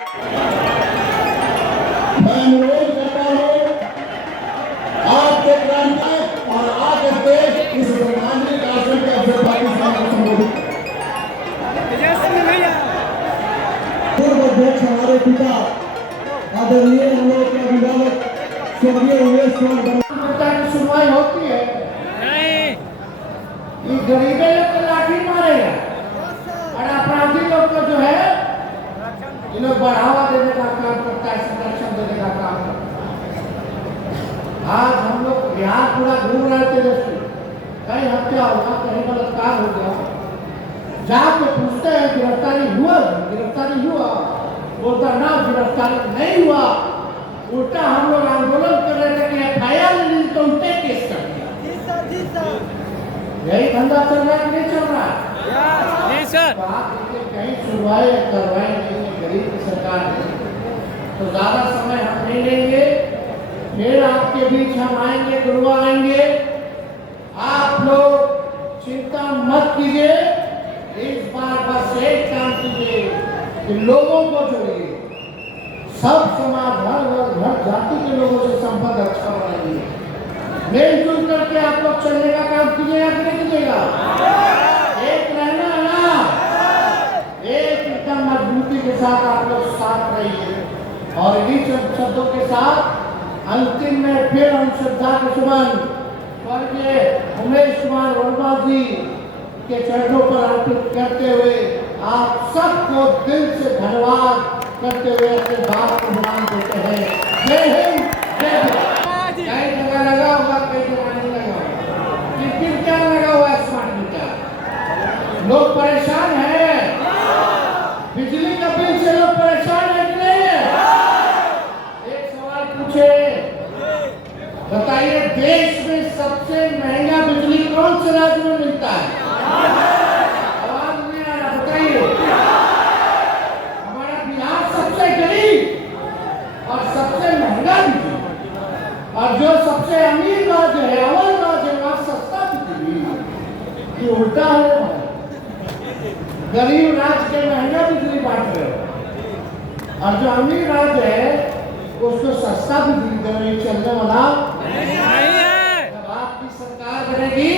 मैं अनुरोध करता हूँ आपके क्रांति और आज देश इस श्रद्धांजलि कार्यक्रम के अवसर पाकिस्तान को संबोधित पूर्व अध्यक्ष हमारे पिता आदरणीय हम लोग के अभिभावक स्वर्गीय उमेश कुमार की सुनवाई होती है ये गरीबे लोग को लाठी मारेगा और अपराधी लोग को जो है ये लोग बढ़ावा देने का काम करता है, संरक्षण देने का काम करता है। आज हम लोग बिहार पूरा घूम रहे थे दोस्तों, कहीं हत्या होगा, कहीं बलात्कार हो गया, जाके पूछते हैं गिरफ्तारी हुआ, गिरफ्तारी हुआ, बोलता ना गिरफ्तारी नहीं हुआ। उल्टा हम लोग आंदोलन कर रहे थे कि FIR नहीं तो उल्टे केस कर दिया। यही धंधा चल रहा है कि नहीं चल रहा है? जी सर। कहीं सुनवाई करवाई नहीं, गरीब की सरकार है तो ज्यादा समय हम नहीं लेंगे, फिर आपके बीच हम आएंगे, गुरुआ आएंगे। आप लोग चिंता मत कीजिए, इस बार बस एक काम कीजिए कि लोगों को जोड़िए, सब समाज हर वर्ग हर जाति के लोगों से संपर्क अच्छा बनाइए, मिलजुल करके आप लोग चलने का काम कीजिएगा कि नहीं कीजिएगा? एक रहना है ना, एक एकदम मजबूती के साथ आप लोग साथ रहिए। और इन्हीं शब्दों के साथ अंतिम में फिर हम श्रद्धा के सुमन स्वर्गीय उमेश कुमार वर्मा जी के चरणों पर अर्पित करते हुए आप सबको दिल से धन्यवाद करते हुए अपने बात को विराम देते हैं। जय हिंद, जय भारत। कई जगह लगा हुआ, कई जगह नहीं लगा हुआ, लेकिन क्या लगा हुआ है स्मार्ट मीटर? लोग परेशान हैं, बिजली का बिल से लोग परेशान है कि नहीं है? एक सवाल पूछे, बताइए देश में सबसे महंगा बिजली कौन से राज्य में मिलता है? आवाज नहीं आ रहा, बताइए। हमारा बिहार सबसे गरीब और सबसे महंगा बिजली, और जो सबसे अमीर राज्य है, अव्वल राज्य है, वहां सस्ता बिजली। ये उल्टा है, गरीब राज्य के महंगा बिजली बांट रहे हो और जो अमीर राज्य है उसको सस्ता बिजली दे रही। चलने वाला नहीं है। जब आपकी सरकार बनेगी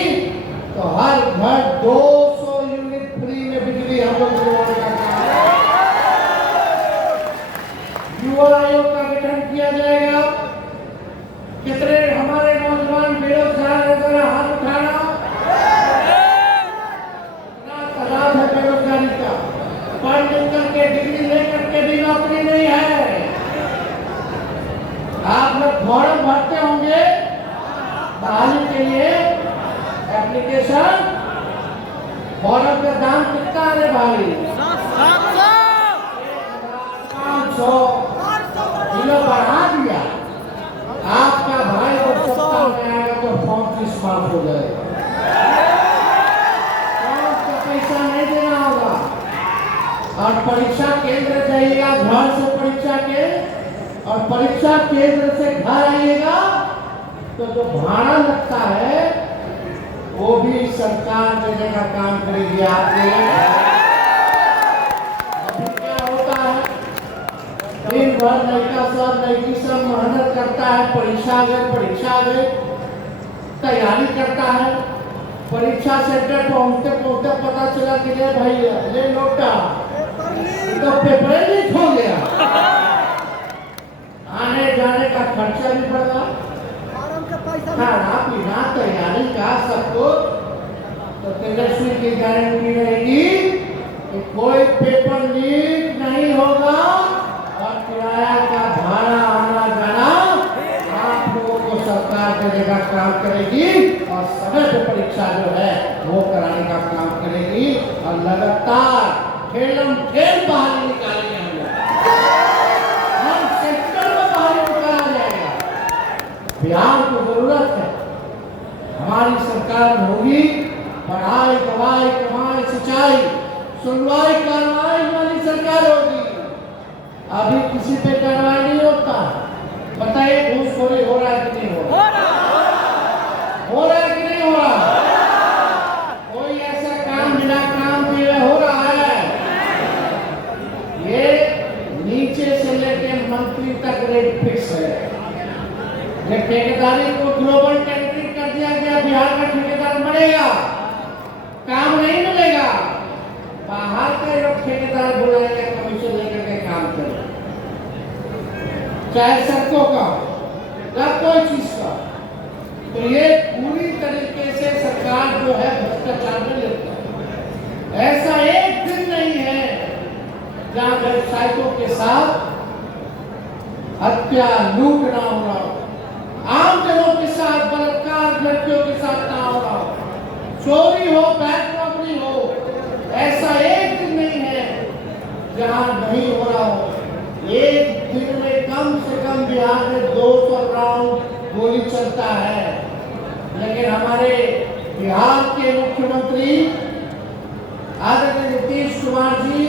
तो हर घर 200 यूनिट फ्री में बिजली हम लोग दिलवाने का काम है। युवा आयोग का गठन किया जाएगा। कितने हमारे नौजवान बेरोजगार है, जरा हाथ उठाना। तादाद है बेरोजगारी का, पढ़ लिख करके डिग्री लेकर के भी नौकरी नहीं है। आप लोग फॉर्म भरते होंगे बहाली के लिए, एप्लीकेशन फॉर्म का दाम कितना है भाई? 500 किलो बढ़ा दिया। आपका भाई जब सत्ता में आएगा तो फॉर्म फीस माफ हो जाएगा, फॉर्म का पैसा नहीं देना होगा। और परीक्षा केंद्र जाइएगा, घर से परीक्षा केंद्र, और परीक्षा केंद्र से घर आइएगा तो जो भाड़ा लगता है वो भी सरकार देने का काम करेगी आपके। अभी क्या होता है, दिन भर लड़का सब लड़की सब मेहनत करता है, परीक्षा आ गई तैयारी करता है, परीक्षा सेंटर पहुंचते पहुंचते पता चला कि ले भैया ले लौटा तो पेपर लीक हो गया, आने जाने का खर्चा भी बढ़ा, खाना पीना तैयारी का सब कुछ। तो तेजस्वी की गारंटी रहेगी कि कोई पेपर लीक नहीं होगा और किराया का भाड़ा आना जाना आप लोगों को सरकार देने का काम करेगी और समय पे परीक्षा जो है वो कराने का काम करेगी। और लगातार खेलम खेल बाहर निकालेंगे हम लोग, हर सेक्टर में बाहर निकाला जाएगा। बिहार को जरूरत है, हमारी सरकार होगी पढ़ाई दवाई कमाई सिंचाई सुनवाई कार्रवाई वाली सरकार होगी। अभी किसी पे कार्रवाई नहीं होता। बताइए घूसखोरी हो रहा है कि नहीं हो रहा? हो रहा है कि नहीं हो रहा? कोई ऐसा काम बिना काम किए हो रहा है? ये नीचे मुख्यमंत्री तक रेट फिक्स है। जब ठेकेदारी को ग्लोबल टेंडरिंग कर दिया गया, बिहार का ठेकेदार मरेगा, काम नहीं मिलेगा। बाहर के लोग ठेकेदार बुलाएंगे, कमीशन लेकर के काम करें, चाहे सड़कों का या कोई चीज का। तो ये पूरी तरीके से सरकार जो है भ्रष्टाचार में लिप्त है। ऐसा एक दिन नहीं है जहां व्यवसायियों के साथ हत्या, लूट ना हो रहा हो, आम जनों के साथ बलात्कार, लड़कियों के साथ ना हो रहा हो, चोरी हो, बैंक रॉबरी हो। ऐसा एक दिन नहीं है जहां नहीं हो रहा हो। एक दिन में कम से कम बिहार में 200 राउंड गोली चलता है। लेकिन हमारे बिहार के मुख्यमंत्री आदरणीय नीतीश कुमार जी,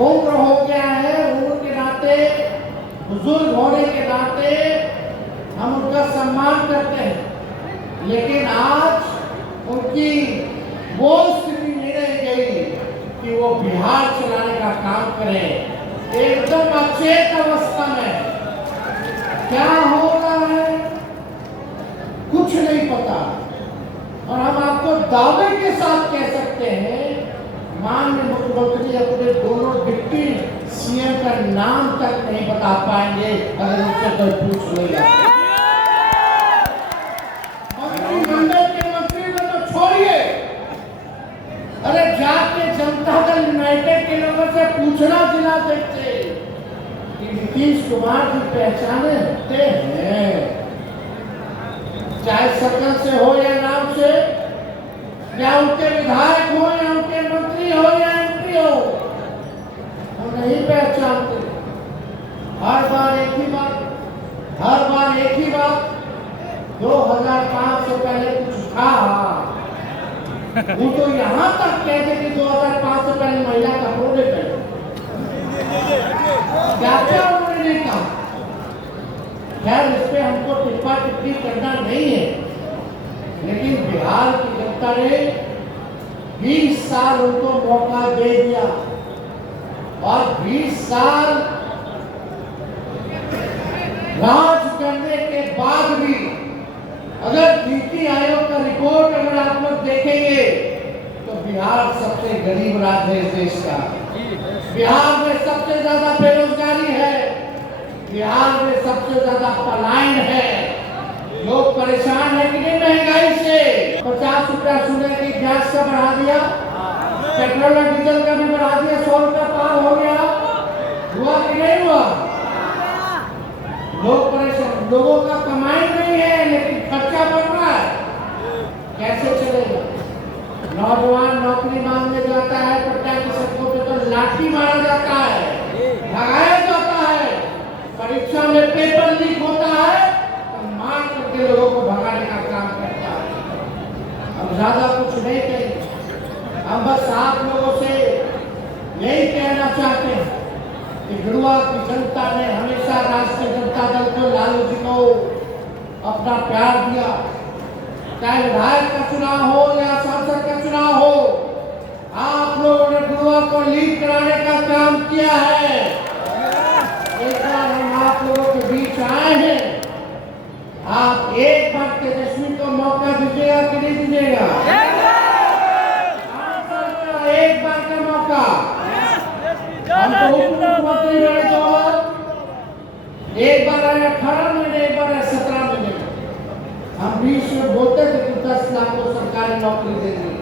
उम्र हो गया है, उम्र के नाते, बुजुर्ग होने के नाते हम उनका सम्मान करते हैं। लेकिन आज उनकी वो स्थिति नहीं रह गई कि वो बिहार चलाने का काम करें। एकदम अचेत अवस्था में क्या हो रहा है कुछ नहीं पता। और हम आपको दावे के साथ कह सकते हैं, माननीय मुख्यमंत्री अपने दोनों डिप्टी सीएम का नाम तक नहीं बता पाएंगे अगर उनसे कोई पूछ लेगा। मंत्रिमंडल के मंत्री को तो छोड़िए, अरे जाके जनता दल यूनाइटेड के लोगों से पूछना जिला देखते कि नीतीश कुमार की पहचाने होते हैं, चाहे शक्ल से हो या नाम से, या उनके विधायक हो या उनके मंत्री हो या एमपी हो, हम नहीं पहचानते। हर बार एक ही बात 2005 से पहले कुछ था, वो तो यहाँ तक कहते कि 2005 से पहले महिला कपड़ों में पहले क्या उन्होंने नहीं कहा। खैर, इस पे हमको टिप्पा टिप्पणी करना नहीं है, लेकिन बिहार की जनता ने 20 साल उनको मौका दे दिया और 20 साल राज करने के बाद भी अगर नीति आयोग का रिपोर्ट अगर आप लोग देखेंगे तो बिहार सबसे गरीब राज्य है इस देश का। बिहार में सबसे ज्यादा बेरोजगारी है, बिहार में सबसे ज्यादा पलायन है, लोग परेशान है कि नहीं महंगाई से। 50 रुपया सुने की गैस का बढ़ा दिया, पेट्रोल और डीजल का भी बढ़ा दिया, 100 रुपया पार हो गया, हुआ कि नहीं हुआ? लोग परेशान, लोगों का कमाई नहीं है लेकिन खर्चा बढ़ रहा है, कैसे चलेगा? नौजवान नौकरी मांगने जाता है, पटना की सड़कों पे तो लाठी मारा जाता है, भगाया जाता है, परीक्षा में पेपर लीक होता है तो मार करके लोगों को भगाने का काम करता है। अब ज्यादा कुछ नहीं कहेंगे, हम बस आप लोगों से यही कहना चाहते हैं कि गुरुआ की जनता ने हमेशा राष्ट्रीय जनता दल को, लालू जी को अपना प्यार दिया। चाहे विधायक का चुनाव हो या सांसद का चुनाव हो, आप लोगों ने गुरुआ को लीड कराने का काम किया है। एक बार हम आप लोगों के बीच आए हैं, आप एक बार तेजस्वी को मौका दीजिएगा कि नहीं दीजिएगा? एक बार का मौका। हम तो मुख्यमंत्री रहे 2 बार, एक बार आए 18 महीने, एक बार आए 17 महीने। हम बीच में बोलते थे कि 10 लाख को सरकारी नौकरी देंगे,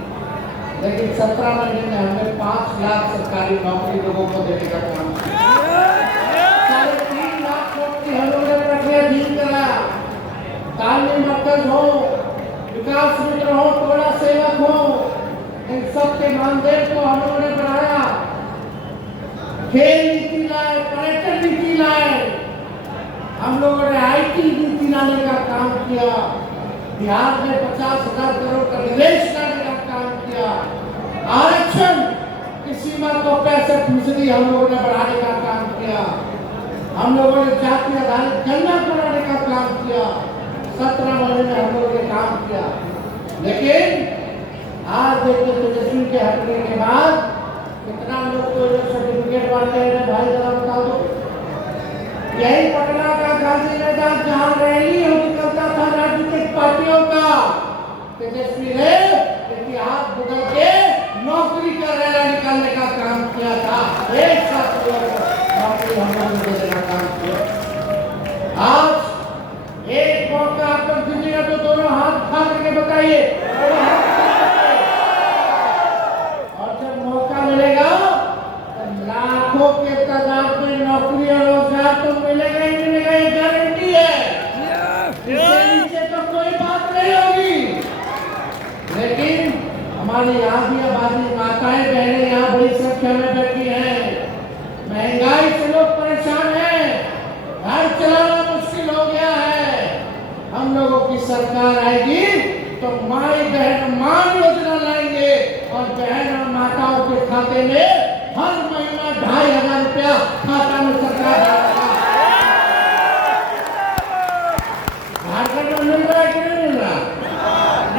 लेकिन 17 महीने में हमने 5 लाख सरकारी नौकरी लोगों को देने का काम किया। 3.5 लाख नौकरी हम लोगों ने प्रक्रिया ठीक करा। तालीम मरकज हो, विकास मित्र हो, टोला सेवक हो, इन सबके मानदेय को हम लोगों ने बढ़ाया। खेल नीति लाए, पर्यटन नीति लाए, हम लोगों ने आईटी नीति लाने का काम किया। बिहार में 50,000 करोड़ का निवेश लाने का काम किया। आरक्षण की सीमा को 65% हम लोगों ने बढ़ाने का काम किया। हम लोगों ने जाति आधारित गणना कराने का काम किया। 17 महीने में हम लोगों ने काम किया। लेकिन आज देखिए तेजस्वी के हटने के बाद कितना लोग को सर्टिफिकेट बांटे हैं, भाई जरा बता दो। रैली निकलता था राजनीतिक पार्टियों का, तेजस्वी ने इतिहास बदल के नौकरी का रैला निकालने का काम किया था। एक साथ नौकरी हम लोगों ने देने का काम किया। आज एक मौका आपको दीजिएगा तो दोनों हाथ उठा करके बताइए, और जब मौका मिलेगा तो लाखों के तादाद में नौकरी और रोजगार तो मिलेगा ही मिलेगा, ये गारंटी है। इससे नीचे तो कोई बात नहीं होगी। लेकिन हमारी आधी आबादी माताएं बहनें यहाँ बड़ी संख्या में बैठी हैं, महंगाई से लोग परेशान हैं, घर चलाना मुश्किल हो गया है। हम लोगों की सरकार आएगी तो माई बहन मान योजना लाएंगे और बहन और माताओं के खाते में हर महीना 2500 रुपया खाता में सरकार डालेगा। झारखंड में मिल रहा है कि नहीं मिल रहा?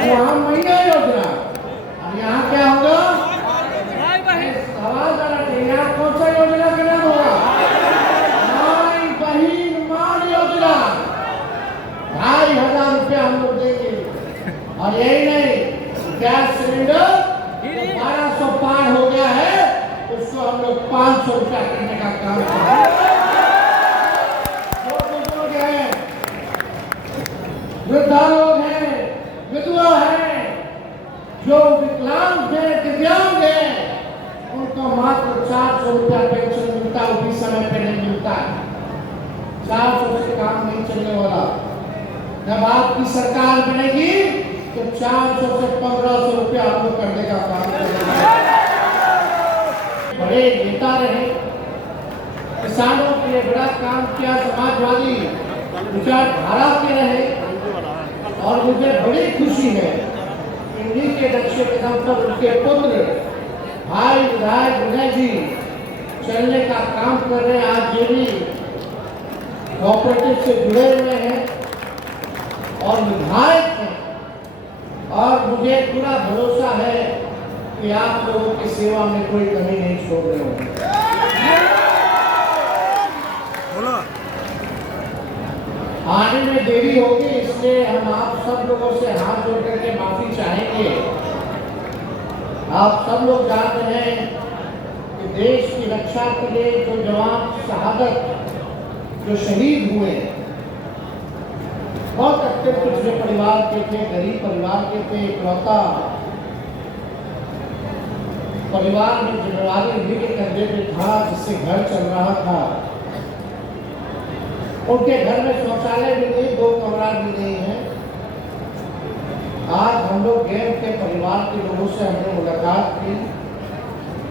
वहाँ महीना योजना, और यहाँ क्या होगा? सवाल करना चाहिए, यहाँ कौन सा योजना का नाम होगा? माई बहन मान योजना, 2500 रुपया हम लोग देंगे। और यही नहीं, गैस सिलेंडर 1200 पार हो गया है, उसको हम लोग 500 रुपया करने का काम करेंगे। लोग हैं, वृद्धा लोग हैं, विधवा है, जो विकलांग है, दिव्यांग है, उनको मात्र 400 रुपया पेंशन मिलता है, वो भी समय पे नहीं मिलता है। 400 से काम नहीं चलने वाला। जब आपकी सरकार बनेगी तो 400 से 1500 रुपया हम लोग करने का काम करेंगे। बड़े नेता रहे, किसानों के लिए बड़ा काम किया, समाजवादी विचारधारा के रहे, और मुझे बड़ी खुशी है इन्हीं के नक्शे कदम पर उनके पुत्र भाई विधायक विनय जी चलने का काम कर रहे हैं। आज ये भी कोऑपरेटिव से जुड़े हुए हैं और विधायक हैं, और मुझे पूरा भरोसा है कि आप लोगों की सेवा में कोई कमी नहीं छोड़ रहे होंगे। आने में देरी होगी, इसलिए हम आप सब लोगों से हाथ जोड़ करके माफी चाहेंगे। आप सब लोग जानते हैं कि देश की रक्षा के लिए जो जवान शहादत, जो शहीद हुए, बहुत अच्छे पिछड़े परिवार के थे, गरीब परिवार के थे, इकलौता परिवार में जिम्मेवारी उन्हीं के कंधे पे था, जिससे घर चल रहा था। उनके घर में शौचालय भी नहीं, 2 कमरा भी नहीं है। आज हम लोग गए उनके परिवार के लोगों से, हमने मुलाकात की,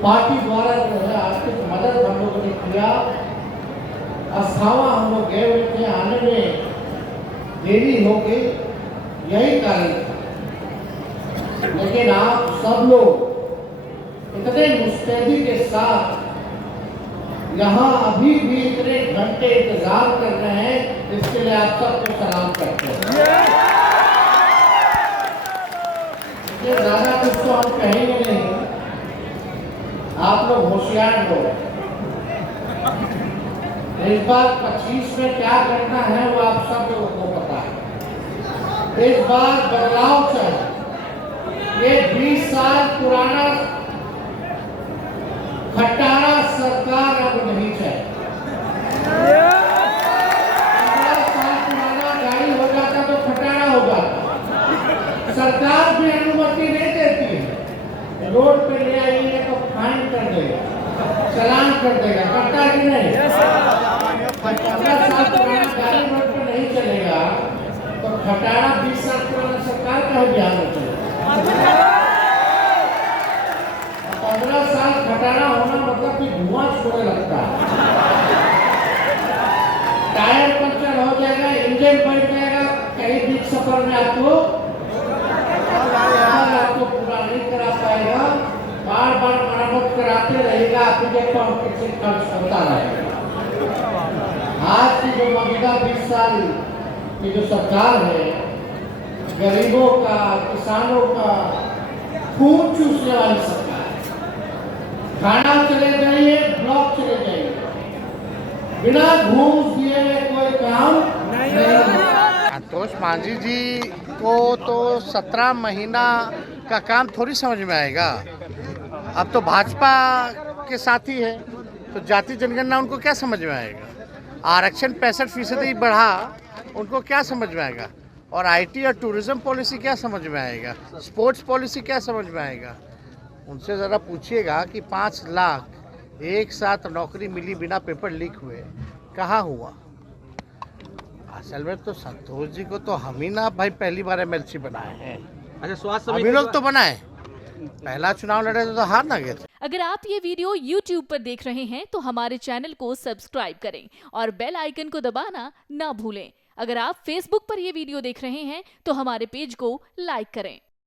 पार्टी द्वारा जो है आर्थिक मदद हम लोगों ने किया। अस्थावा हम लोग गए हुए थे, आने में देरी हो गई, यही कारण था। लेकिन आप सब लोग इतने मुस्तैदी के साथ यहाँ अभी भी इतने घंटे इंतजार कर रहे हैं, इसके लिए आप सबको सलाम करते हैं। ज्यादा कुछ तो हम कहेंगे नहीं, आप लोग होशियार लोग। इस बार 25 में क्या करना है वो आप सब लोगों को पता है। इस बार बदलाव चाहिए। ये 20 साल पुराना खटारा सरकार अब नहीं चाहिए। 15 साल पुराना गाड़ी हो जाता तो खटारा हो जाता। सरकार भी अनुमति नहीं देती है, रोड पे ले आइए तो फाइन कर देगा, चालान कर देगा, करता कि नहीं? 15 साल पुराना गाड़ी रोड पे नहीं चलेगा तो खटारा 20 साल पुराना सरकार का ध्यान रखेगा। 15 साल खटारा होना मतलब कि धुआं छोड़ने लगता है, टायर पंचर हो जाएगा, इंजन बैठ जाएगा, कहीं बीच सफर में आपको पूरा नहीं करा पाएगा, बार बार मरम्मत कराते रहेगा, आपके खर्च होता रहेगा। आज की जो मौजूदा 20 साल की जो सरकार है, गरीबों का, किसानों का खून चूसने वाली सरकार है। खाना चले जाइए, ब्लॉक चले जाइए, बिना घूस दिए कोई काम नहीं। संतोष मांझी जी को तो 17 महीना का काम थोड़ी समझ में आएगा। अब तो भाजपा के साथी है, तो जाति जनगणना उनको क्या समझ में आएगा। आरक्षण 65% बढ़ा, उनको क्या समझ में आएगा। और IT और टूरिज्म पॉलिसी क्या समझ में आएगा। स्पोर्ट्स पॉलिसी क्या समझ में आएगा। उनसे ज़रा पूछिएगा कि 5 लाख एक साथ नौकरी मिली बिना पेपर लीक हुए, कहाँ हुआ। असल में तो संतोष जी को तो हम ही ना भाई पहली बार MLC बनाए हैं। अच्छा, स्वास्थ्य हम ही लोग तो बनाए, पहला चुनाव लड़े तो हार ना गए थे। अगर आप ये वीडियो YouTube पर देख रहे हैं तो हमारे चैनल को सब्सक्राइब करें और बेल आइकन को दबाना ना भूलें। अगर आप Facebook पर ये वीडियो देख रहे हैं तो हमारे पेज को लाइक करें।